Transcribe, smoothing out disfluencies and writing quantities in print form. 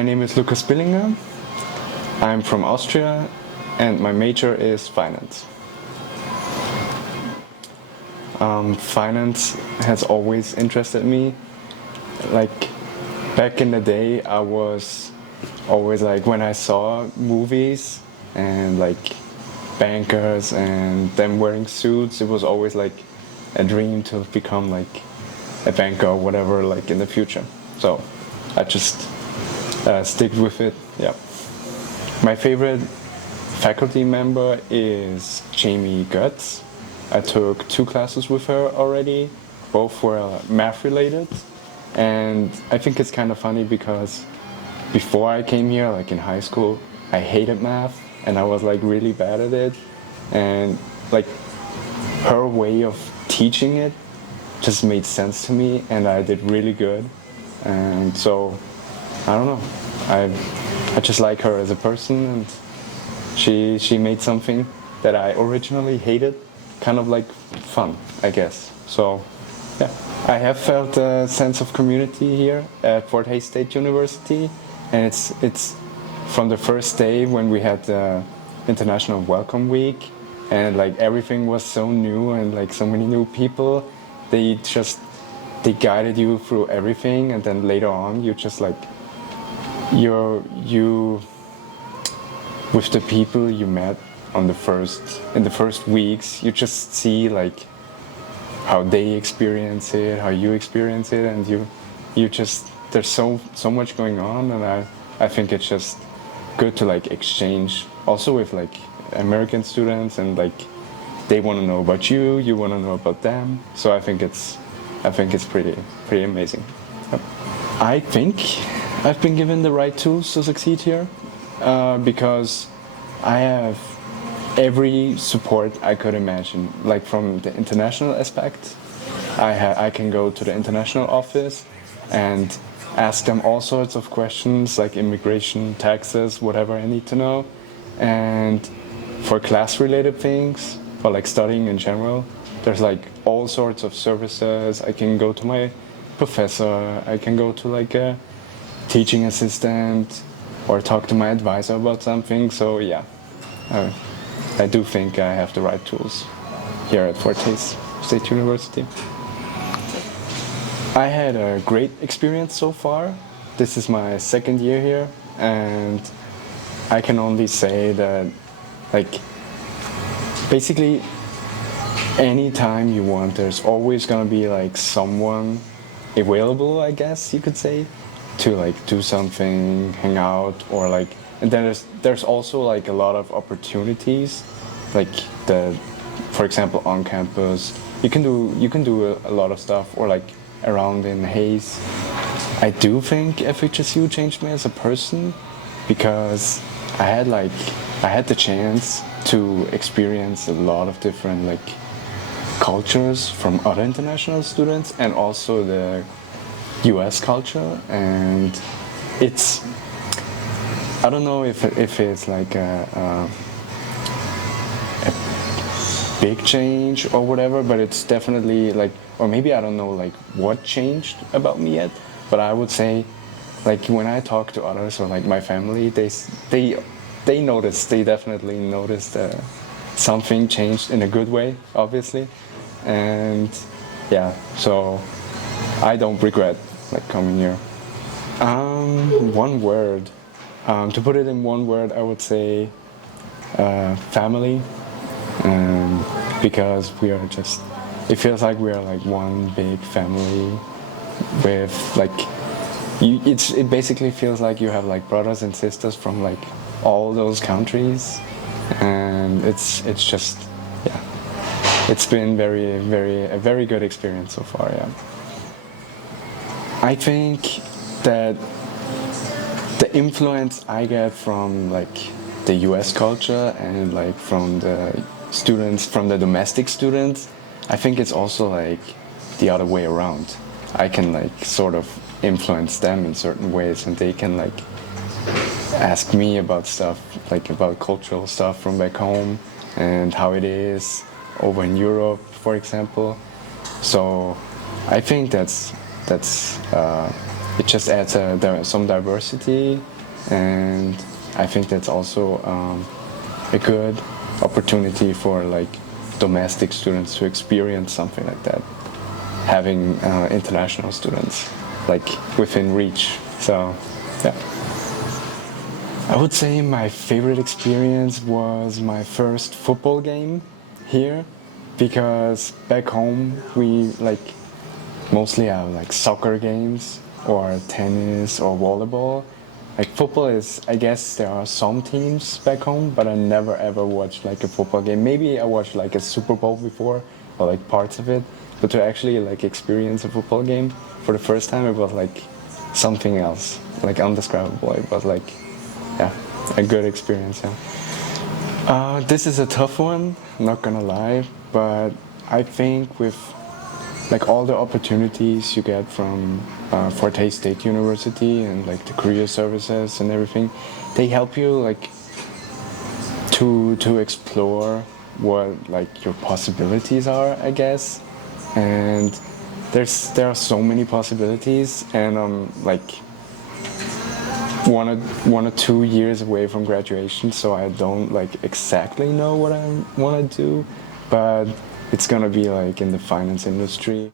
My name is Lucas Billinger. I'm from Austria and my major is finance. Finance has always interested me. Like back in the day, I was always like when I saw movies and like bankers and them wearing suits, it was always like a dream to become like a banker or whatever like in the future. So I just stick with it. Yeah. My favorite faculty member is Jamie Götz. I took 2 classes with her already. Both were math related. And I think it's kind of funny because before I came here, like in high school, I hated math and I was like really bad at it. And like her way of teaching it just made sense to me and I did really good. And so, I don't know, I just like her as a person and she made something that I originally hated kind of like fun, I guess. So, yeah. I have felt a sense of community here at Fort Hays State University, and it's from the first day when we had the International Welcome Week, and like everything was so new and like so many new people. They guided you through everything, and then later on you just like you with the people you met in the first weeks, you just see like how they experience it, how you experience it, and you just there's so much going on, and I think it's just good to like exchange also with like American students, and like they want to know about you, you want to know about them. So I think it's pretty amazing. Yep. I think I've been given the right tools to succeed here because I have every support I could imagine. Like from the international aspect, I can go to the international office and ask them all sorts of questions like immigration, taxes, whatever I need to know. And for class-related things, or like studying in general, there's like all sorts of services. I can go to my professor, I can go to like a teaching assistant, or talk to my advisor about something. So yeah, I do think I have the right tools here at Fort Hays State University. I had a great experience so far. This is my 2nd year here, and I can only say that like basically anytime you want, there's always gonna be like someone available, I guess you could say, to like do something, hang out, or like, and then there's also like a lot of opportunities, like for example on campus you can do a lot of stuff, or like around in Hays. I do think FHSU changed me as a person because I had the chance to experience a lot of different like cultures from other international students and also the US culture, and it's, I don't know if it's like a big change or whatever, but it's definitely like, or maybe I don't know like what changed about me yet, but I would say like when I talk to others or like my family, they notice, they definitely noticed something changed in a good way, obviously, and yeah, so I don't regret like coming here. One word. To put it in one word, I would say family, because we are just, it feels like we are like one big family with like, it basically feels like you have like brothers and sisters from like all those countries, and it's just, yeah, it's been a very good experience so far, yeah. I think that the influence I get from like the US culture and like from the students, from the domestic students, I think it's also like the other way around. I can like sort of influence them in certain ways, and they can like ask me about stuff, like about cultural stuff from back home and how it is over in Europe, for example. So I think that's it just adds some diversity, and I think that's also a good opportunity for like domestic students to experience something like that, having international students like within reach. So yeah, I would say my favorite experience was my first football game here, because back home we like mostly have like soccer games or tennis or volleyball. Like football is, I guess there are some teams back home, but I never ever watched like a football game. Maybe I watched like a Super Bowl before, or like parts of it, but to actually like experience a football game for the first time, it was like something else, like undescribable. It was like, yeah, a good experience. Yeah. This is a tough one, not gonna lie, but I think with like all the opportunities you get from Forte State University and like the career services and everything, they help you like to explore what like your possibilities are, I guess. And there are so many possibilities, and like 1 or 2 years away from graduation, so I don't like exactly know what I want to do, but it's gonna be like in the finance industry.